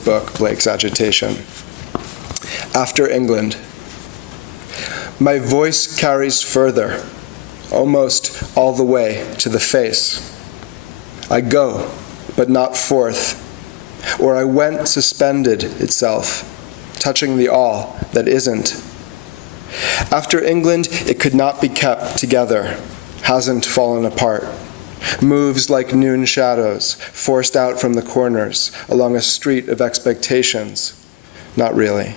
recent book, Blake's Agitation. After England. My voice carries further, almost all the way to the face. I go, but not forth, or I went suspended itself, touching the all that isn't. After England, it could not be kept together, hasn't fallen apart. Moves like noon shadows, forced out from the corners, along a street of expectations. Not really.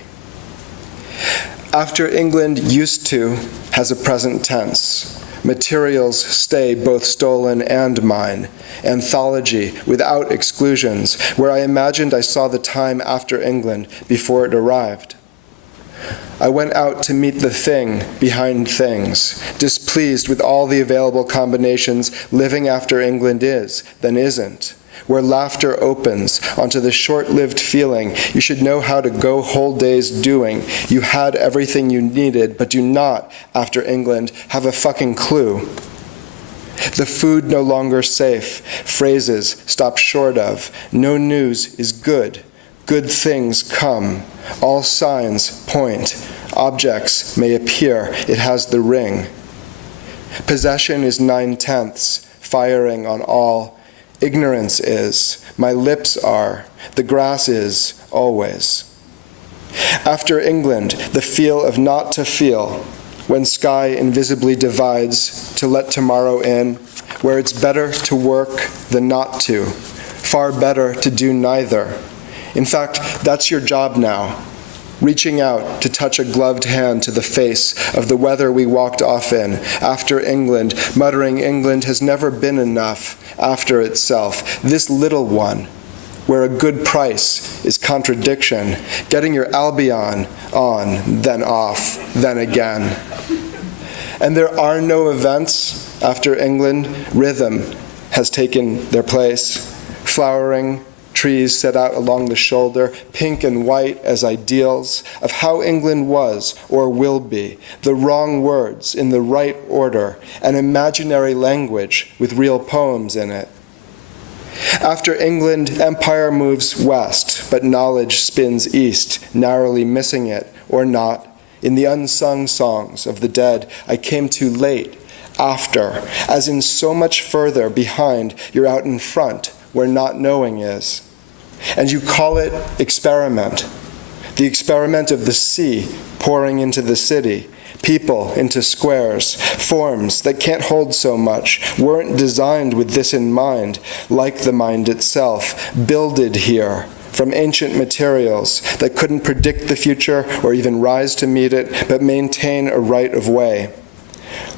After England used to has a present tense. Materials stay both stolen and mine. Anthology without exclusions, where I imagined I saw the time after England before it arrived. I went out to meet the thing behind things, displeased with all the available combinations living after England is, then isn't, where laughter opens onto the short-lived feeling you should know how to go whole days doing. You had everything you needed, but do not, after England, have a fucking clue. The food no longer safe, phrases stop short of, no news is good, good things come, all signs point, objects may appear, it has the ring. Possession is 9/10, firing on all. Ignorance is, my lips are, the grass is, always. After England, the feel of not to feel, when sky invisibly divides to let tomorrow in, where it's better to work than not to, far better to do neither. In fact, that's your job now, reaching out to touch a gloved hand to the face of the weather we walked off in, after England, muttering England has never been enough, after itself, this little one, where a good price is contradiction, getting your Albion on, then off, then again. And there are no events after England. Rhythm has taken their place, flowering, trees set out along the shoulder, pink and white as ideals of how England was or will be, the wrong words in the right order, an imaginary language with real poems in it. After England, empire moves west, but knowledge spins east, narrowly missing it, or not. In the unsung songs of the dead, I came too late, after, as in so much further behind, you're out in front, where not knowing is. And you call it experiment, the experiment of the sea pouring into the city, people into squares, forms that can't hold so much, weren't designed with this in mind, like the mind itself, builded here from ancient materials that couldn't predict the future or even rise to meet it, but maintain a right of way.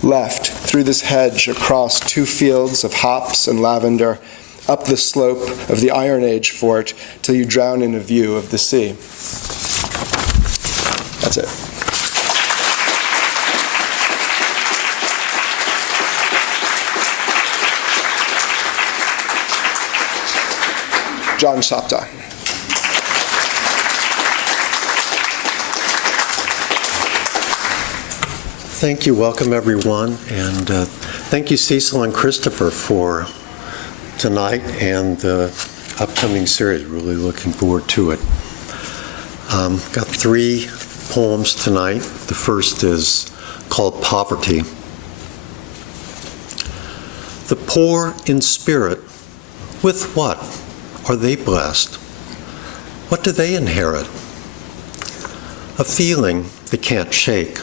Left through this hedge across 2 fields of hops and lavender, up the slope of the Iron Age fort till you drown in a view of the sea. That's it. John Shapta. Thank you. Welcome, everyone. And thank you, Cecil and Christopher, for tonight and the upcoming series. Really looking forward to it. Got 3 poems tonight. The first is called Poverty. The poor in spirit, with what are they blessed? What do they inherit? A feeling they can't shake,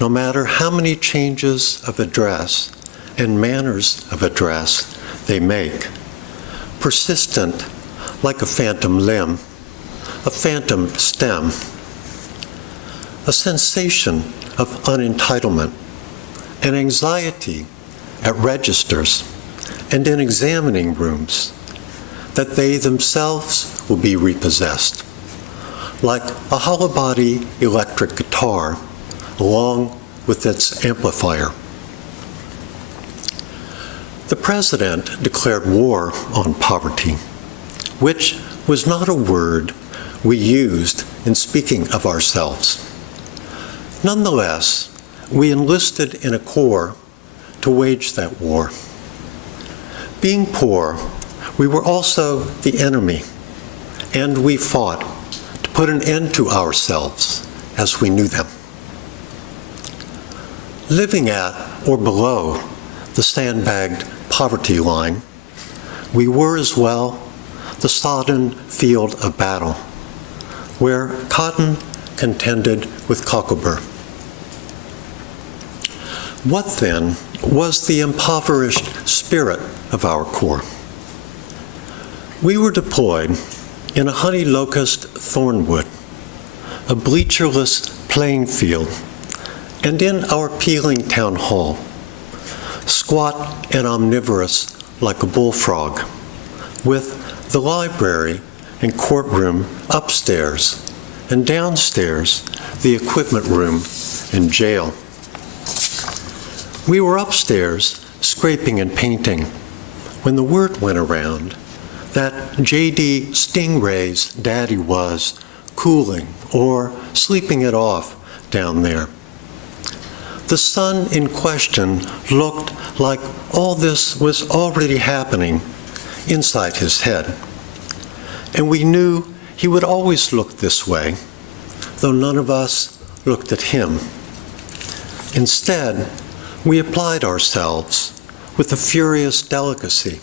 no matter how many changes of address and manners of address they make. Persistent like a phantom limb, a phantom stem, a sensation of unentitlement, an anxiety at registers and in examining rooms that they themselves will be repossessed, like a hollow body electric guitar along with its amplifier. The president declared war on poverty, which was not a word we used in speaking of ourselves. Nonetheless, we enlisted in a corps to wage that war. Being poor, we were also the enemy, and we fought to put an end to ourselves as we knew them. Living at or below the sandbagged poverty line, we were as well the sodden field of battle, where cotton contended with cockleburr. What then was the impoverished spirit of our Corps? We were deployed in a honey locust thornwood, a bleacherless playing field, and in our peeling town hall, squat and omnivorous like a bullfrog, with the library and courtroom upstairs, and downstairs the equipment room and jail. We were upstairs scraping and painting when the word went around that J.D. Stingray's daddy was cooling or sleeping it off down there. The son in question looked like all this was already happening inside his head. And we knew he would always look this way, though none of us looked at him. Instead, we applied ourselves with a furious delicacy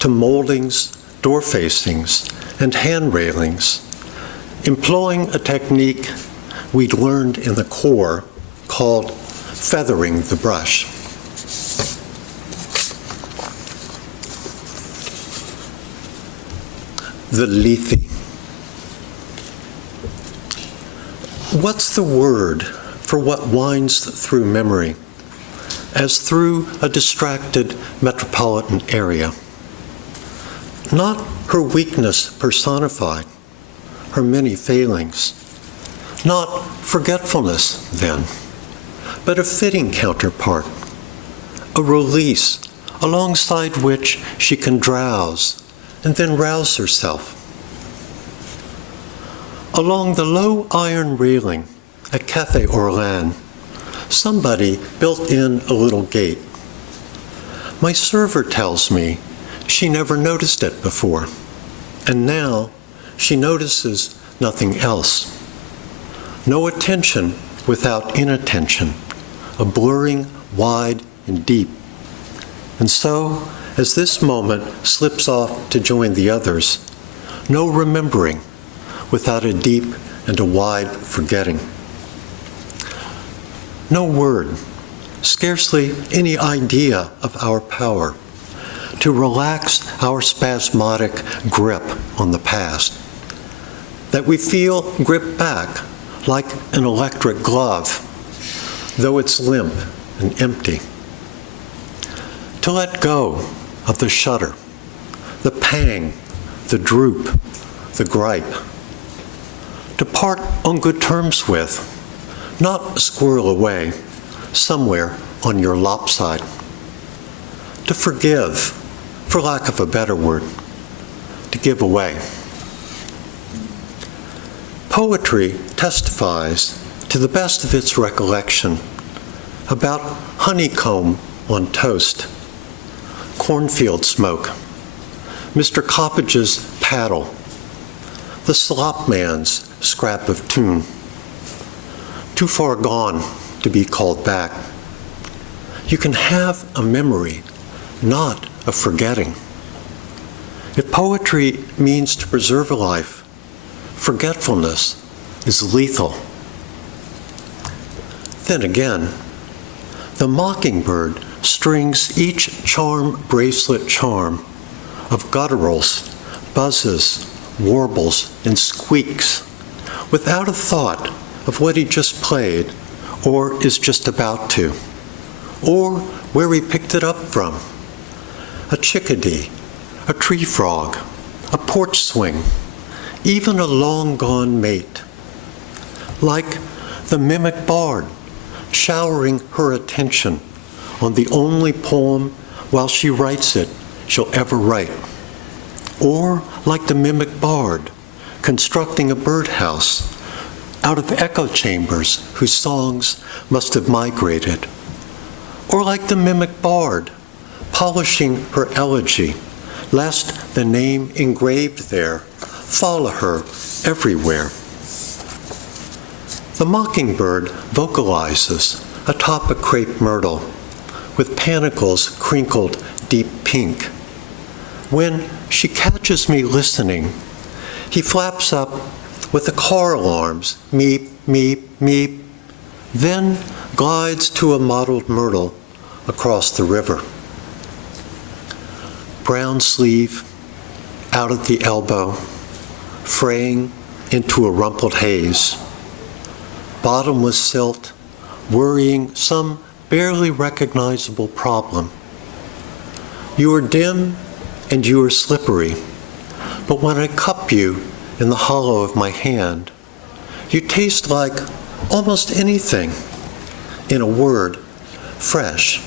to moldings, door facings, and hand railings, employing a technique we'd learned in the Corps called feathering the brush. The lethe. What's the word for what winds through memory as through a distracted metropolitan area? Not her weakness personified, her many failings. Not forgetfulness, then, but a fitting counterpart, a release alongside which she can drowse and then rouse herself. Along the low iron railing at Café Orlan, somebody built in a little gate. My server tells me she never noticed it before, and now she notices nothing else. No attention without inattention, a blurring wide and deep. And so, as this moment slips off to join the others, no remembering without a deep and a wide forgetting. No word, scarcely any idea of our power to relax our spasmodic grip on the past, that we feel gripped back like an electric glove, though it's limp and empty. To let go of the shudder, the pang, the droop, the gripe. To part on good terms with, not squirrel away somewhere on your lopside. To forgive, for lack of a better word, to give away. Poetry testifies, to the best of its recollection, about honeycomb on toast, cornfield smoke, Mr. Coppedge's paddle, the slop man's scrap of tune. Too far gone to be called back. You can have a memory, not a forgetting. If poetry means to preserve a life, forgetfulness is lethal. Then again, the mockingbird strings each charm bracelet charm of gutturals, buzzes, warbles, and squeaks without a thought of what he just played or is just about to, or where he picked it up from. A chickadee, a tree frog, a porch swing, even a long-gone mate. Like the mimic bard showering her attention on the only poem while she writes it she'll ever write. Or like the mimic bard constructing a birdhouse out of echo chambers whose songs must have migrated. Or like the mimic bard polishing her elegy, lest the name engraved there follow her everywhere. The mockingbird vocalizes atop a crepe myrtle with panicles crinkled deep pink. When she catches me listening, he flaps up with the car alarms, meep, meep, meep, then glides to a mottled myrtle across the river. Brown sleeve, out at the elbow, fraying into a rumpled haze. Bottomless silt, worrying some barely recognizable problem. You are dim and you are slippery, but when I cup you in the hollow of my hand, you taste like almost anything. In a word, fresh.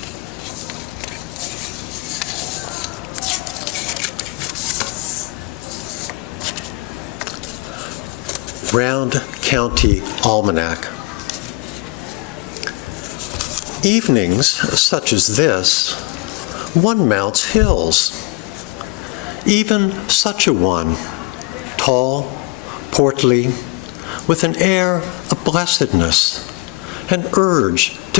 Round County Almanac. Evenings such as this, one mounts hills. Even such a one, tall, portly, with an air of blessedness, an urge to